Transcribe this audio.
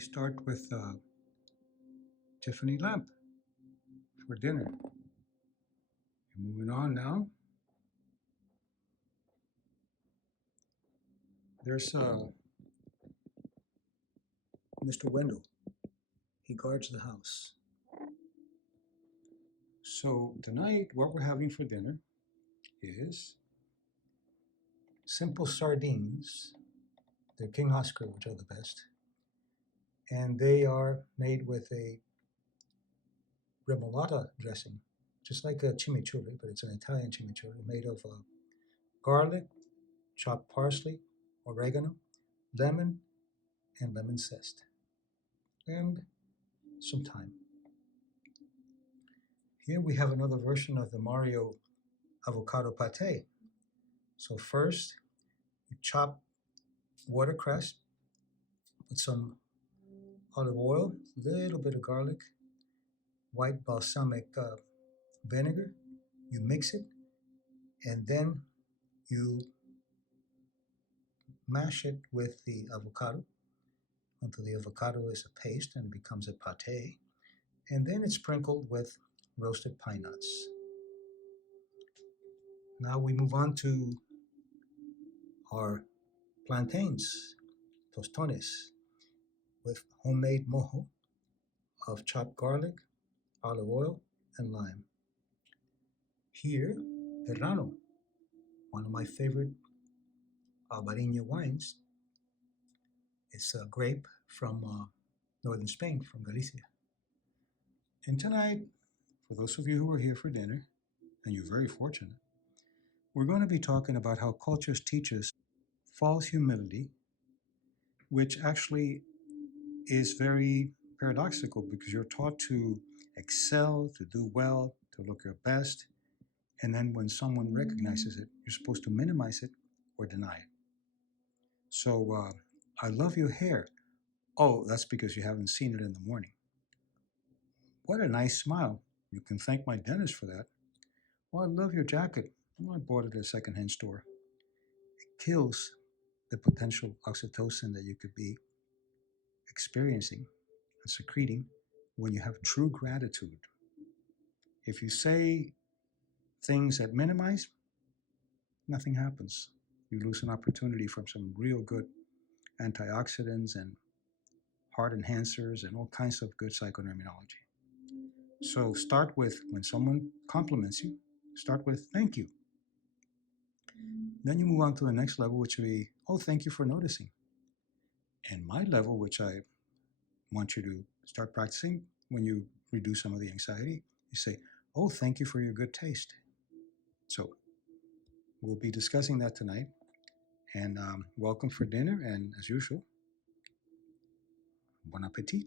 we start with Tiffany lamp for dinner. And moving on now. There's Mr. Wendell. He guards the house. So tonight, what we're having for dinner is simple sardines. They're King Oscar, which are the best. And they are made with a remoulade dressing, just like a chimichurri, but it's an Italian chimichurri made of garlic, chopped parsley, oregano, lemon, and lemon zest, and some thyme. Here we have another version of the Mario avocado pate. So first, you chop watercress, put some olive oil, a little bit of garlic, white balsamic vinegar. You mix it, and then you mash it with the avocado until the avocado is a paste and becomes a pate. And then it's sprinkled with roasted pine nuts. Now we move on to our plantains, tostones, with homemade mojo of chopped garlic, olive oil, and lime. Here, Verrano, one of my favorite Albariño wines. It's a grape from northern Spain, from Galicia. And tonight, for those of you who are here for dinner, and you're very fortunate, we're going to be talking about how cultures teach us false humility, which actually is very paradoxical because you're taught to excel, to do well, to look your best, and then when someone recognizes it, you're supposed to minimize it or deny it. So, I love your hair. Oh, that's because you haven't seen it in the morning. What a nice smile. You can thank my dentist for that. Oh, I love your jacket. Oh, I bought it at a secondhand store. It kills the potential oxytocin that you could be experiencing and secreting when you have true gratitude. If you say things that minimize, nothing happens. You lose an opportunity from some real good antioxidants and heart enhancers and all kinds of good psychoneuroimmunology. So start with, when someone compliments you, start with thank you. Then you move on to the next level, which would be, oh, thank you for noticing. And my level, which I want you to start practicing when you reduce some of the anxiety, you say, oh, thank you for your good taste. So we'll be discussing that tonight. And welcome for dinner. And as usual, bon appetit.